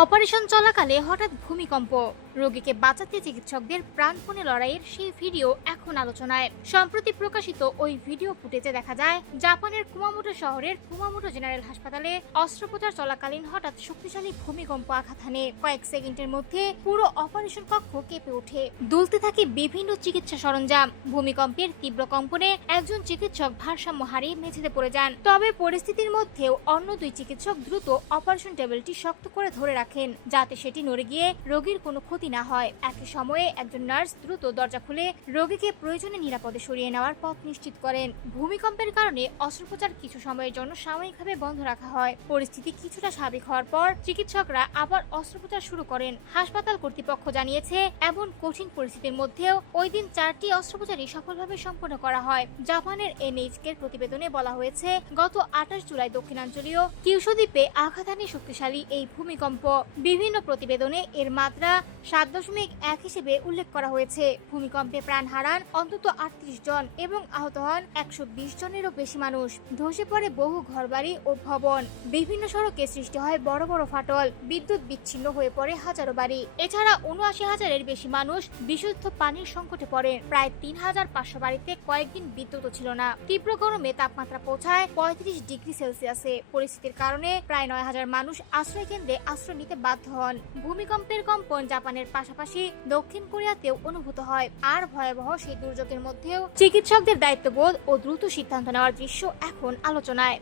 Operation চলাকালে হঠাৎ ভূমিকম্প, রোগীকে বাঁচাতে চিকিৎসকদের প্রাণপণে লড়াইয়ের সেই ভিডিও এখন আলোচনায়। সম্প্রতি প্রকাশিত ওই ভিডিও ফুটেজে দেখা যায় জাপানের কুমামোটো শহরের কুমামোটো জেনারেল হাসপাতালে অস্ত্রোপচার চলাকালীন হঠাৎ শক্তিশালী ভূমিকম্প আঘাত হানে। কয়েক সেকেন্ডের মধ্যে পুরো অপারেশন কক্ষ কেঁপে ওঠে, দুলতে থাকে বিভিন্ন চিকিৎসা সরঞ্জাম। ভূমিকম্পের তীব্র কম্পনে একজন চিকিৎসক ভারসাম্য হারিয়ে মেঝেতে পড়ে যান। তবে পরিস্থিতির মধ্যেও অন্য দুই চিকিৎসক দ্রুত অপারেশন টেবিলটি শক্ত করে ধরে রাখেন, যাতে সেটি নড়ে গিয়ে রোগীর কোনো ক্ষতি না হয়। একই সময়ে একজন নার্স দ্রুত দরজা খুলে রোগীকে প্রয়োজনে নিরাপদে সরিয়ে নেওয়ার পথ নিশ্চিত করেন। ভূমিকম্পের কারণে অস্ত্রোপচার কিছু সময়ের জন্য সাময়িকভাবে বন্ধ রাখা হয়। পরিস্থিতি কিছুটা স্বাভাবিক হওয়ার পর চিকিৎসকরা আবার অস্ত্রোপচার শুরু করেন। হাসপাতাল কর্তৃপক্ষ জানিয়েছে, এমন কঠিন পরিস্থিতির মধ্যেও ওই দিন 4টি অস্ত্রোপচারই সফলভাবে সম্পন্ন করা হয়। জাপানের NHK এর প্রতিবেদনে বলা হয়েছে, গত 28 জুলাই দক্ষিণাঞ্চলীয় কিউশু দ্বীপে আঘাত হানে শক্তিশালী এই ভূমিকম্প। বিভিন্ন প্রতিবেদনে এর মাত্রা 7.1 হিসেবে উল্লেখ করা হয়েছে। ভূমিকম্পে প্রাণ হারান অন্তত 38 জন এবং আহত হন 120 জনেরও বেশি মানুষ। ধসে পড়ে বহু ঘরবাড়ি ও ভবন। বিভিন্ন সড়কে সৃষ্টি হয় বড় বড় ফাটল, বিদ্যুৎ বিচ্ছিন্ন হয়ে পড়ে হাজারো বাড়ি। এছাড়া 79,000-এর বেশি মানুষ বিশুদ্ধ পানির সংকটে পড়েন। প্রায় 3,500 বাড়িতে কয়েকদিন বিদ্যুৎ ছিল না। তীব্র গরমে তাপমাত্রা পৌঁছায় 35 ডিগ্রি সেলসিয়াসে। পরিস্থিতির কারণে প্রায় 9,000 মানুষ আশ্রয় কেন্দ্রে আশ্রয় নিতে বাধ্য হন। ভূমিকম্পের কম্পন জাপানের পাশাপাশি দক্ষিণ কোরিয়াতেও অনুভূত হয়। আর ভয়াবহ সেই দুর্যোগের মধ্যেও চিকিৎসকদের দায়িত্ববোধ ও দ্রুত সিদ্ধান্ত নেওয়ার দৃশ্য এখন আলোচনায়।